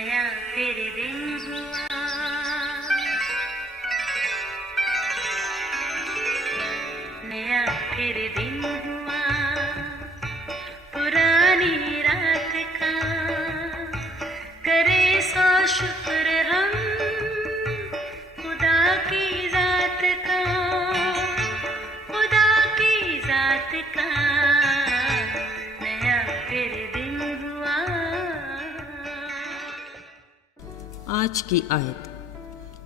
نیا پھر دن ہوا، نیا پھر دن ہوا، پرانی رات کا کرے سو شکر ہم خدا کی ذات کا، خدا کی ذات کا نیا پھر دن ہوا۔ آج کی آیت،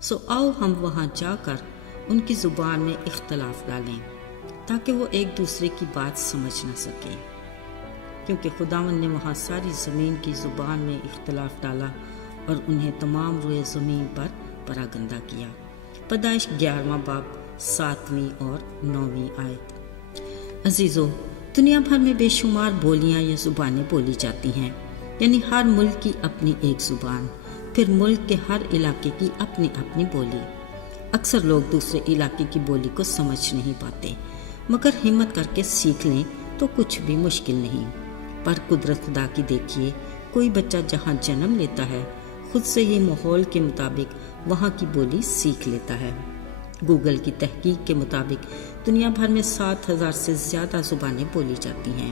سو آؤ ہم وہاں جا کر ان کی زبان میں اختلاف ڈالیں تاکہ وہ ایک دوسرے کی بات سمجھ نہ سکے، کیونکہ خداوند نے وہاں ساری زمین کی زبان میں اختلاف ڈالا اور انہیں تمام روئے زمین پر پراگندہ کیا۔ پیدائش 11واں باب 7ویں اور 9ویں آیت۔ عزیزو، دنیا بھر میں بے شمار بولیاں یا زبانیں بولی جاتی ہیں، یعنی ہر ملک کی اپنی ایک زبان، پھر ملک کے ہر علاقے کی اپنی اپنی بولی۔ اکثر لوگ دوسرے علاقے کی بولی کو سمجھ نہیں پاتے، مگر ہمت کر کے سیکھ لیں تو کچھ بھی مشکل نہیں۔ پر قدرت خدا کی دیکھیے، کوئی بچہ جہاں جنم لیتا ہے خود سے ہی ماحول کے مطابق وہاں کی بولی سیکھ لیتا ہے۔ گوگل کی تحقیق کے مطابق دنیا بھر میں 7000 سے زیادہ زبانیں بولی جاتی ہیں،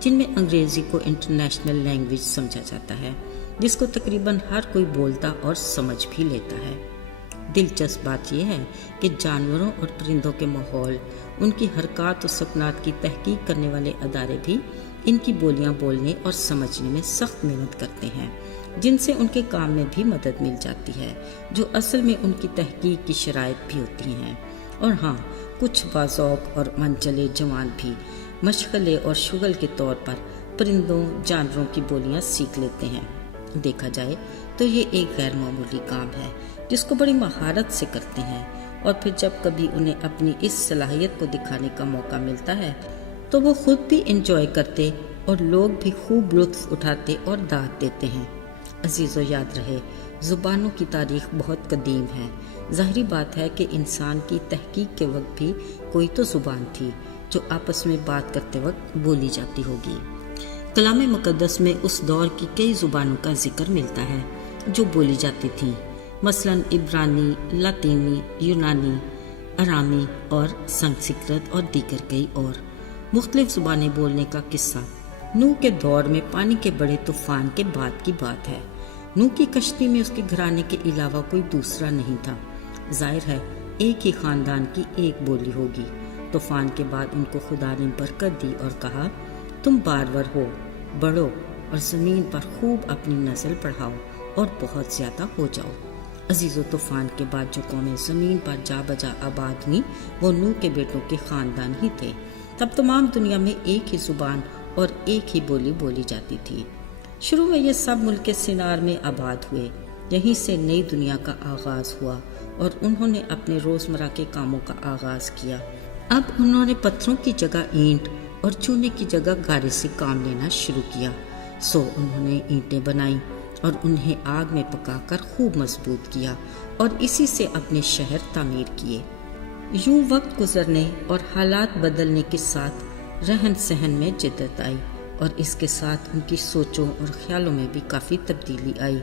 جن میں انگریزی کو انٹرنیشنل لینگویج سمجھا جاتا ہے، جس کو تقریباً ہر کوئی بولتا اور سمجھ بھی لیتا ہے۔ دلچسپ بات یہ ہے کہ جانوروں اور پرندوں کے ماحول، ان کی حرکات و سکنات کی تحقیق کرنے والے ادارے بھی ان کی بولیاں بولنے اور سمجھنے میں سخت محنت کرتے ہیں، جن سے ان کے کام میں بھی مدد مل جاتی ہے، جو اصل میں ان کی تحقیق کی شرائط بھی ہوتی ہیں۔ اور ہاں، کچھ باذوق اور منچلے جوان بھی مشغلے اور شغل کے طور پر پرندوں جانوروں کی بولیاں سیکھ لیتے ہیں۔ دیکھا جائے تو یہ ایک غیر معمولی کام ہے جس کو بڑی مہارت سے کرتے ہیں، اور پھر جب کبھی انہیں اپنی اس صلاحیت کو دکھانے کا موقع ملتا ہے تو وہ خود بھی انجوائے کرتے اور لوگ بھی خوب لطف اٹھاتے اور داد دیتے ہیں۔ عزیزو، یاد رہے، زبانوں کی تاریخ بہت قدیم ہے۔ ظاہری بات ہے کہ انسان کی تحقیق کے وقت بھی کوئی تو زبان تھی جو آپس میں بات کرتے وقت بولی جاتی ہوگی۔ کلام مقدس میں اس دور کی کئی زبانوں کا ذکر ملتا ہے جو بولی جاتی تھیں، مثلاً عبرانی، لاطینی، یونانی، ارامی اور سنسکرت اور دیگر کئی اور مختلف زبانیں بولنے کا قصہ نوح کے دور میں پانی کے بڑے طوفان کے بعد کی بات ہے۔ نوح کی کشتی میں اس کے گھرانے کے علاوہ کوئی دوسرا نہیں تھا۔ ظاہر ہے ایک ہی خاندان کی ایک بولی ہوگی۔ طوفان کے بعد ان کو خدا نے برکت دی اور کہا، تم بارور ہو، بڑھو اور زمین پر خوب اپنی نسل بڑھاؤ اور بہت زیادہ ہو جاؤ۔ عزیز و طوفان کے بعد جو قومیں زمین پر جا بجا آباد ہوئیں وہ نوح کے بیٹوں کے خاندان ہی تھے۔ تب تمام دنیا میں ایک ہی زبان اور ایک ہی بولی بولی جاتی تھی۔ شروع میں یہ سب ملک سنار میں آباد ہوئے، یہیں سے نئی دنیا کا آغاز ہوا اور انہوں نے اپنے روزمرہ کے کاموں کا آغاز کیا۔ اب انہوں نے پتھروں کی جگہ اینٹ اور چونے کی جگہ گارے سے کام لینا شروع کیا۔ سو انہوں نے اینٹیں بنائیں اور انہیں آگ میں پکا کر خوب مضبوط کیا اور اسی سے اپنے شہر تعمیر کیے۔ یوں وقت گزرنے اور حالات بدلنے کے ساتھ رہن سہن میں جدت آئی اور اس کے ساتھ ان کی سوچوں اور خیالوں میں بھی کافی تبدیلی آئی۔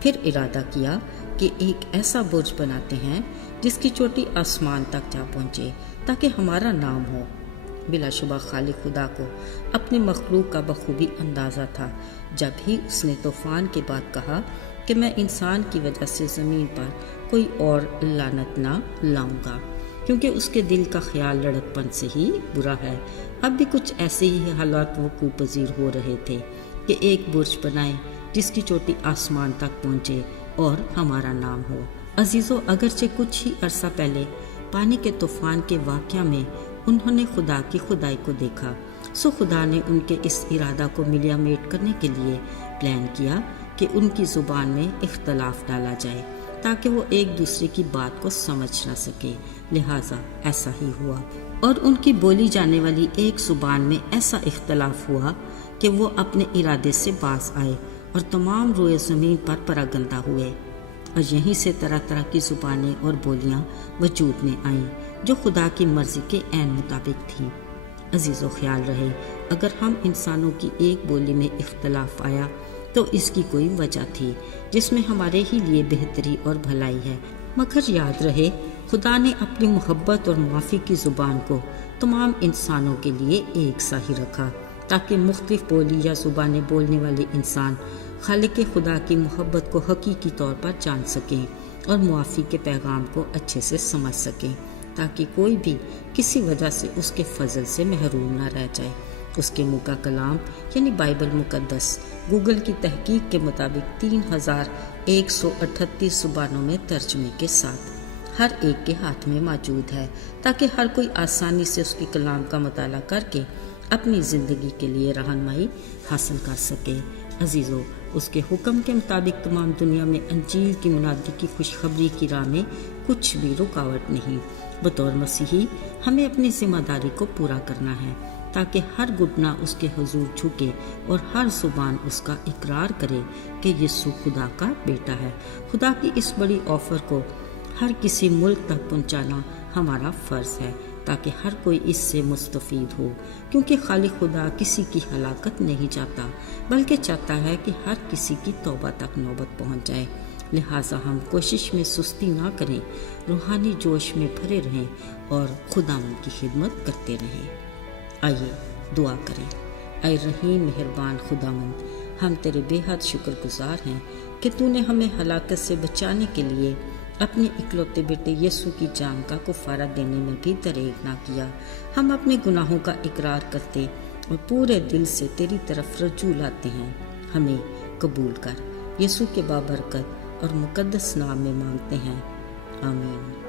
پھر ارادہ کیا کہ ایک ایسا برج بناتے ہیں جس کی چوٹی آسمان تک جا پہنچے تاکہ ہمارا نام ہو۔ بلا شبہ خالق خدا کو اپنے مخلوق کا بخوبی اندازہ تھا جب ہی اس نے طوفان کے بعد کہا کہ میں انسان کی وجہ سے زمین پر کوئی اور لعنت نہ لاؤں گا، کیونکہ اس کے دل کا خیال لڑک پن سے ہی برا ہے۔ اب بھی کچھ ایسے ہی حالات وقوع پذیر ہو رہے تھے کہ ایک برج بنائیں جس کی چوٹی آسمان تک پہنچے اور ہمارا نام ہو۔ عزیزو، اگرچہ کچھ ہی عرصہ پہلے پانی کے طوفان کے واقعہ میں انہوں نے خدا کی خدائی کو دیکھا، سو خدا نے ان کے اس ارادہ کو ملیا میٹ کرنے کے لیے پلان کیا کہ ان کی زبان میں اختلاف ڈالا جائے تاکہ وہ ایک دوسرے کی بات کو سمجھ نہ سکے۔ لہٰذا ایسا ہی ہوا اور ان کی بولی جانے والی ایک زبان میں ایسا اختلاف ہوا کہ وہ اپنے ارادے سے باز آئے اور تمام روئے زمین پر پراگندہ ہوئے، اور یہیں سے طرح طرح کی زبانیں اور بولیاں وجود میں آئیں جو خدا کی مرضی کے عین مطابق تھیں۔ عزیز و خیال رہے، اگر ہم انسانوں کی ایک بولی میں اختلاف آیا تو تو اس کی کوئی وجہ تھی جس میں ہمارے ہی لیے بہتری اور بھلائی ہے، مگر یاد رہے خدا نے اپنی محبت اور معافی کی زبان کو تمام انسانوں کے لیے ایک سا ہی رکھا، تاکہ مختلف بولی یا زبانیں بولنے والے انسان خالق خدا کی محبت کو حقیقی طور پر جان سکیں اور معافی کے پیغام کو اچھے سے سمجھ سکیں، تاکہ کوئی بھی کسی وجہ سے اس کے فضل سے محروم نہ رہ جائے۔ اس کے منہ کا کلام یعنی بائبل مقدس گوگل کی تحقیق کے مطابق 3138 زبانوں میں ترجمے کے ساتھ ہر ایک کے ہاتھ میں موجود ہے، تاکہ ہر کوئی آسانی سے اس کے کلام کا مطالعہ کر کے اپنی زندگی کے لیے رہنمائی حاصل کر سکے۔ عزیزو، اس کے حکم کے مطابق تمام دنیا میں انجیل کی منادی کی خوشخبری کی راہ میں کچھ بھی رکاوٹ نہیں۔ بطور مسیحی ہمیں اپنی ذمہ داری کو پورا کرنا ہے، تاکہ ہر گھٹنا اس کے حضور جھکے اور ہر زبان اس کا اقرار کرے کہ یسوع خدا کا بیٹا ہے۔ خدا کی اس بڑی آفر کو ہر کسی ملک تک پہنچانا ہمارا فرض ہے، تاکہ ہر کوئی اس سے مستفید ہو، کیونکہ خالق خدا کسی کی ہلاکت نہیں چاہتا بلکہ چاہتا ہے کہ ہر کسی کی توبہ تک نوبت پہنچ جائے۔ لہٰذا ہم کوشش میں سستی نہ کریں، روحانی جوش میں بھرے رہیں اور خداوند کی خدمت کرتے رہیں۔ آئیے دعا کریں۔ اے رحیم مہربان خداوند، ہم تیرے بے حد شکر گزار ہیں کہ تو نے ہمیں ہلاکت سے بچانے کے لیے اپنے اکلوتے بیٹے یسوع کی جان کا کفارہ دینے میں بھی دریغ نہ کیا۔ ہم اپنے گناہوں کا اقرار کرتے اور پورے دل سے تیری طرف رجوع لاتے ہیں، ہمیں قبول کر۔ یسوع کے بابرکت اور مقدس نام میں مانگتے ہیں، آمین۔